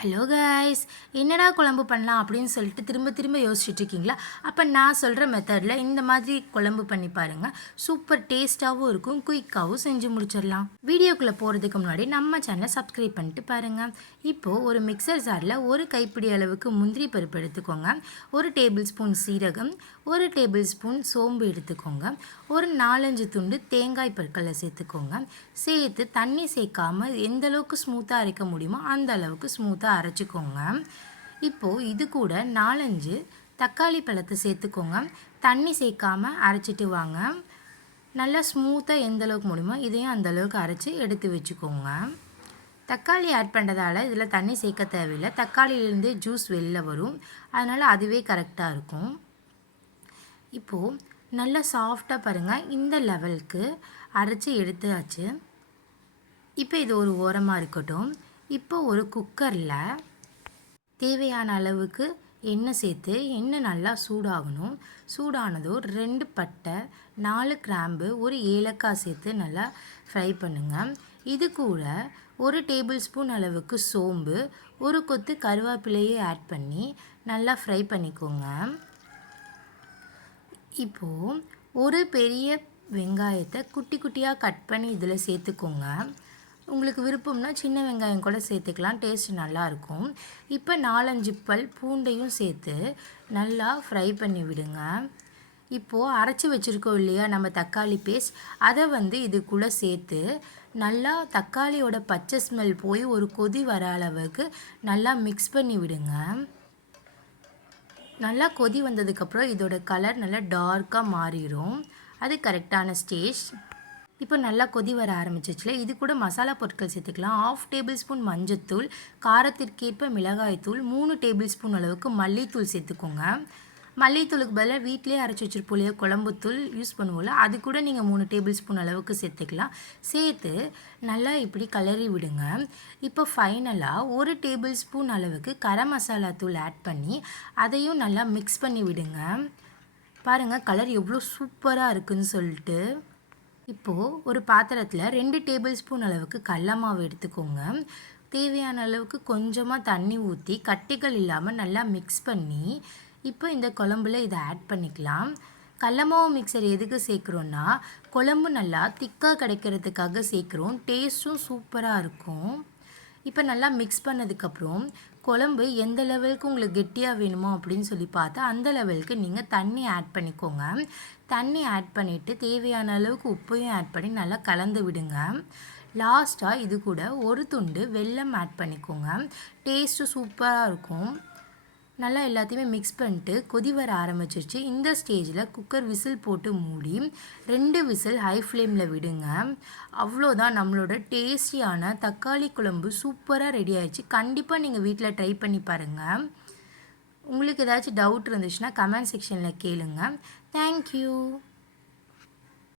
Hello guys, என்னடா குழம்பு பண்ணலாம் அப்படின்னு சொல்லிட்டு திரும்ப திரும்ப யோசிச்சுட்டு இருக்கீங்களா? அப்போ நான் சொல்கிற மெத்தடில் இந்த மாதிரி குழம்பு பண்ணி பாருங்கள். சூப்பர் டேஸ்ட்டாகவும் இருக்கும், குயிக்காகவும் செஞ்சு முடிச்சிடலாம். வீடியோக்குள்ளே போகிறதுக்கு முன்னாடி நம்ம சேனலை சப்ஸ்கிரைப் பண்ணிட்டு பாருங்கள். இப்போது ஒரு மிக்சர் ஜாரில் ஒரு கைப்பிடி அளவுக்கு முந்திரி பருப்பு எடுத்துக்கோங்க, ஒரு டேபிள் ஸ்பூன் சீரகம், ஒரு டேபிள் ஸ்பூன் சோம்பு எடுத்துக்கோங்க, ஒரு 4-5 துண்டு தேங்காய் பற்களை சேர்த்துக்கோங்க. சேர்த்து தண்ணி சேர்க்காமல் எந்த அளவுக்கு ஸ்மூத்தாக அரைக்க முடியுமோ அந்த அளவுக்கு ஸ்மூத்தாக அரைச்சிக்கோங்க. இப்போது இது கூட 4-5 தக்காளி பழத்தை சேர்த்துக்கோங்க. தண்ணி சேர்க்காம அரைச்சிட்டு வாங்க. நல்லா ஸ்மூத்தாக எந்த அளவுக்கு முடியுமோ இதையும் அந்த அளவுக்கு அரைச்சி எடுத்து வச்சுக்கோங்க. தக்காளி ஆட் பண்ணுறதால இதில் தண்ணி சேர்க்க தேவையில்லை, தக்காளியிலேருந்தே ஜூஸ் வெளில வரும், அதனால் அதுவே கரெக்டாக இருக்கும். இப்போது நல்லா சாஃப்டாக பாருங்கள், இந்த லெவலுக்கு அரைச்சி எடுத்தாச்சு. இப்போ இது ஒரு ஓரமாக இருக்கட்டும். இப்போ ஒரு குக்கரில் தேவையான அளவுக்கு எண்ணெய் சேர்த்து எண்ணெய் நல்லா சூடாகணும். சூடானதும் 2 பட்டை, 4 கிராம்பு, ஒரு ஏலக்காய் சேர்த்து நல்லா ஃப்ரை பண்ணுங்கள். இது கூட ஒரு டேபிள் ஸ்பூன் அளவுக்கு சோம்பு, ஒரு கொத்து கருவேப்பிலையை ஆட் பண்ணி நல்லா ஃப்ரை பண்ணிக்கோங்க. இப்போது ஒரு பெரிய வெங்காயத்தை குட்டி குட்டியாக கட் பண்ணி இதில் சேர்த்துக்கோங்க. உங்களுக்கு விருப்பம்னா சின்ன வெங்காயம் கூட சேர்த்துக்கலாம், டேஸ்ட் நல்லாயிருக்கும். இப்போ 4-5 பல் பூண்டையும் சேர்த்து நல்லா ஃப்ரை பண்ணி விடுங்க. இப்போது அரைச்சி வச்சுருக்கோம் இல்லையா நம்ம தக்காளி பேஸ்ட், அதை இதுக்குள்ளே சேர்த்து நல்லா தக்காளியோட பச்சை ஸ்மெல் போய் ஒரு கொதி வர அளவுக்கு நல்லா மிக்ஸ் பண்ணி விடுங்க. நல்லா கொதி வந்ததுக்கப்புறம் இதோட கலர் நல்லா டார்க்காக மாறிடும், அது கரெக்டான ஸ்டேஜ். இப்போ நல்லா கொதி வர ஆரம்பிச்சிச்சுல, இது கூட மசாலா பொருட்கள் சேர்த்துக்கலாம். 1/2 டேபிள் ஸ்பூன் மஞ்சத்தூள், காரத்திற்கேற்ப மிளகாய்த்தூள், 3 டேபிள் ஸ்பூன் அளவுக்கு மல்லித்தூள் சேர்த்துக்கோங்க. மல்லித்தூளுக்கு பதிலாக வீட்டிலே அரைச்சி வச்சுருப்போம் இல்லையா குழம்புத்தூள் யூஸ் பண்ணுவோம்ல, அது கூட நீங்கள் 3 டேபிள் ஸ்பூன் அளவுக்கு சேர்த்துக்கலாம். சேர்த்து நல்லா இப்படி கலரி விடுங்க. இப்போ ஃபைனலாக 1 டேபிள் ஸ்பூன் அளவுக்கு கரம் மசாலா தூள் ஆட் பண்ணி அதையும் நல்லா மிக்ஸ் பண்ணி விடுங்க. பாருங்கள் கலர் எவ்வளோ சூப்பராக இருக்குதுன்னு சொல்லிட்டு. இப்போது ஒரு பாத்திரத்தில் 2 டேபிள் ஸ்பூன் அளவுக்கு கடல மாவு எடுத்துக்கோங்க. தேவையான அளவுக்கு கொஞ்சமாக தண்ணி ஊற்றி கட்டிகள் இல்லாமல் நல்லா மிக்ஸ் பண்ணி இப்போ இந்த குழம்புல இதை ஆட் பண்ணிக்கலாம். கடல மாவு மிக்சர் எதுக்கு சேர்க்குறோன்னா குழம்பு நல்லா திக்காக கிடைக்கிறதுக்காக சேர்க்குறோம், டேஸ்ட்டும் சூப்பராக இருக்கும். இப்போ நல்லா மிக்ஸ் பண்ணதுக்கப்புறம் குழம்பு எந்த லெவலுக்கு உங்களுக்கு கெட்டியாக வேணுமோ அப்படின்னு சொல்லி பார்த்தா அந்த லெவலுக்கு நீங்கள் தண்ணி ஆட் பண்ணிக்கோங்க. தண்ணி ஆட் பண்ணிவிட்டு தேவையான அளவுக்கு உப்பையும் ஆட் பண்ணி நல்லா கலந்து விடுங்க. லாஸ்ட்டாக இது கூட ஒரு துண்டு வெல்லம் ஆட் பண்ணிக்கோங்க, டேஸ்ட்டு சூப்பராக இருக்கும். நல்லா எல்லாத்தையுமே மிக்ஸ் பண்ணிட்டு கொதி வர ஆரம்பிச்சிருச்சு. இந்த ஸ்டேஜில் குக்கர் விசில் போட்டு மூடி 2 விசில் ஹை ஃப்ளேமில் விடுங்க. அவ்வளோதான், நம்மளோட டேஸ்டியான தக்காளி குழம்பு சூப்பராக ரெடி ஆயிடுச்சு. கண்டிப்பாக நீங்கள் வீட்டில் ட்ரை பண்ணி பாருங்கள். உங்களுக்கு ஏதாச்சும் டவுட் இருந்துச்சுன்னா கமெண்ட் செக்ஷனில் கேளுங்க. தேங்க்யூ.